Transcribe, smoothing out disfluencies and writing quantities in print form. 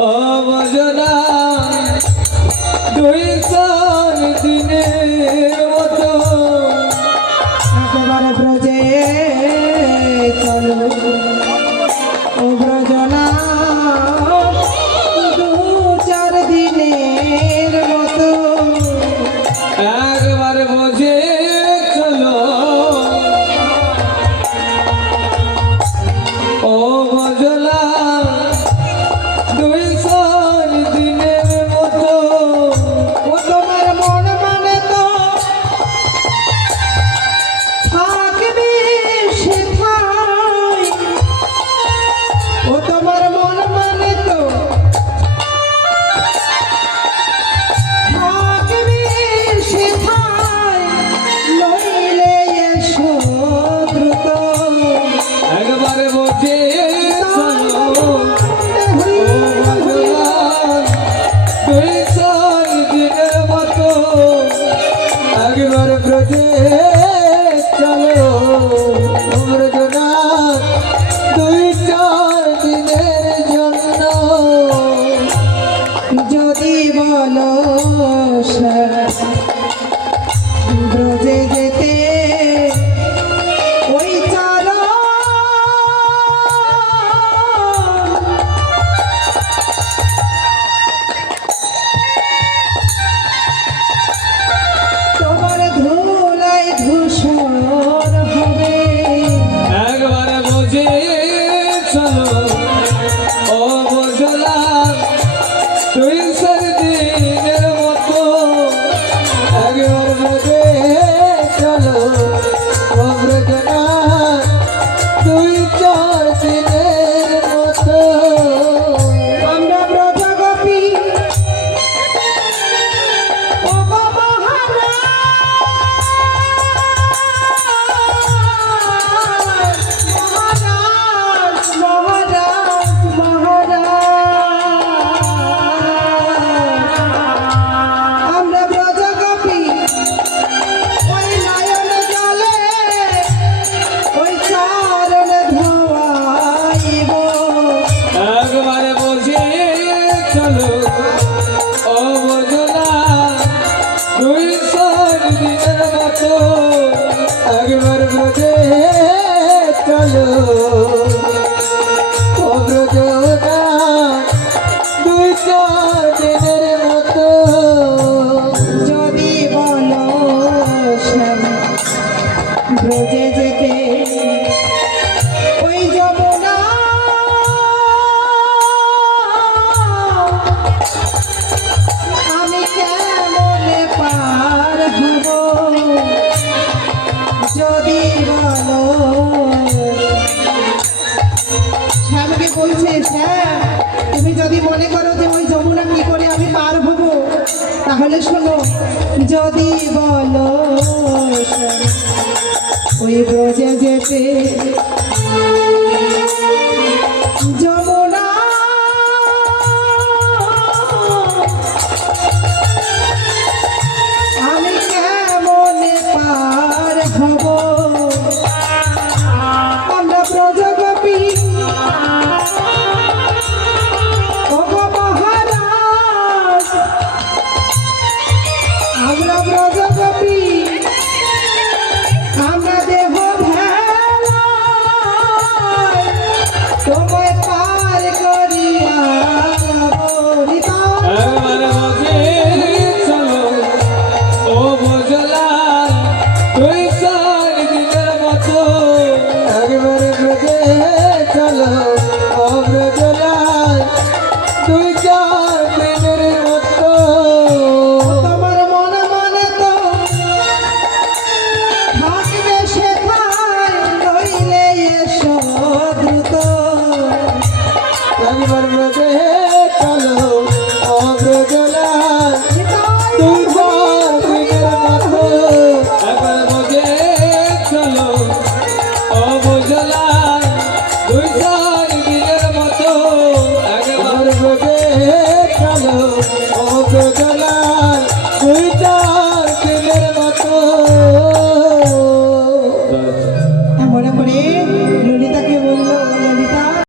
অবজনা দুই চার দিনের মতো একবার ব্রজে চলো ও ব্রজনা দু চার দিনের মতো একবার বোঝে চলো অবজনা দুই চার দিনের মতো ও তোমার মন মানে তো থাকবে সেথায় ও তোমার মন মানে তো থাকবে সেথায় লইলে এসো দ্রুত একবার বোঝে চলো দুই চার দিনের মতো একবার ব্রজে চলো অমরজনা দুই চার দিনের জন্য যদি বলো ব্রজে যেতে ওই চালো তোমার ধুলাই ধূসর হবে একবার বোঝে চলো অবজলা দুই চার দিনের মতো একবার বোঝে চলো অবজলা দুই চার দিনের মতো আমরা ব্রজগোপী ও গো মহারাজ আমরা ব্রজগোপী ওই নয়ন জলে ওই চরণ ধোয়াইব একবার বোঝে চলো অবজলা দুই চার দিনের মতো একবার বোঝে চলো অবজলা দুই চার দিনের মতো যদি বলো শ্যাম ব্রজে যেতে ওই যমুনা আমি কেমনে পার হব যদি বলো শ্যামকে বলছে শ্যাম তুমি যদি মনে করো যে ওই যমুনা কি করে আমি পার হব তাহলে শোনো যদি বলো শ্যাম ওই ব্রজে যেতে যমুনা আমি কেমনে পার হব আমরা ব্রজগোপী ও গো মহারাজ আমরা ব্রজগোপী আমরা দেহ ভেলায় তোমায় পার করিয়া বলিতা একবার বোঝে চলো অবজলা দুই চার দিনের মতো একবার বোঝে চলো অবজলা দুই চার দিনের মতো তোমার মন মানে তো থাকবে সেথায় লইলে এসো দ্রুত একবার বোঝে চলো অবজলা দুই চার দিনের মতো একবার বোঝে চলো অবজলা দুই চার দিনের মতো একবার বোঝে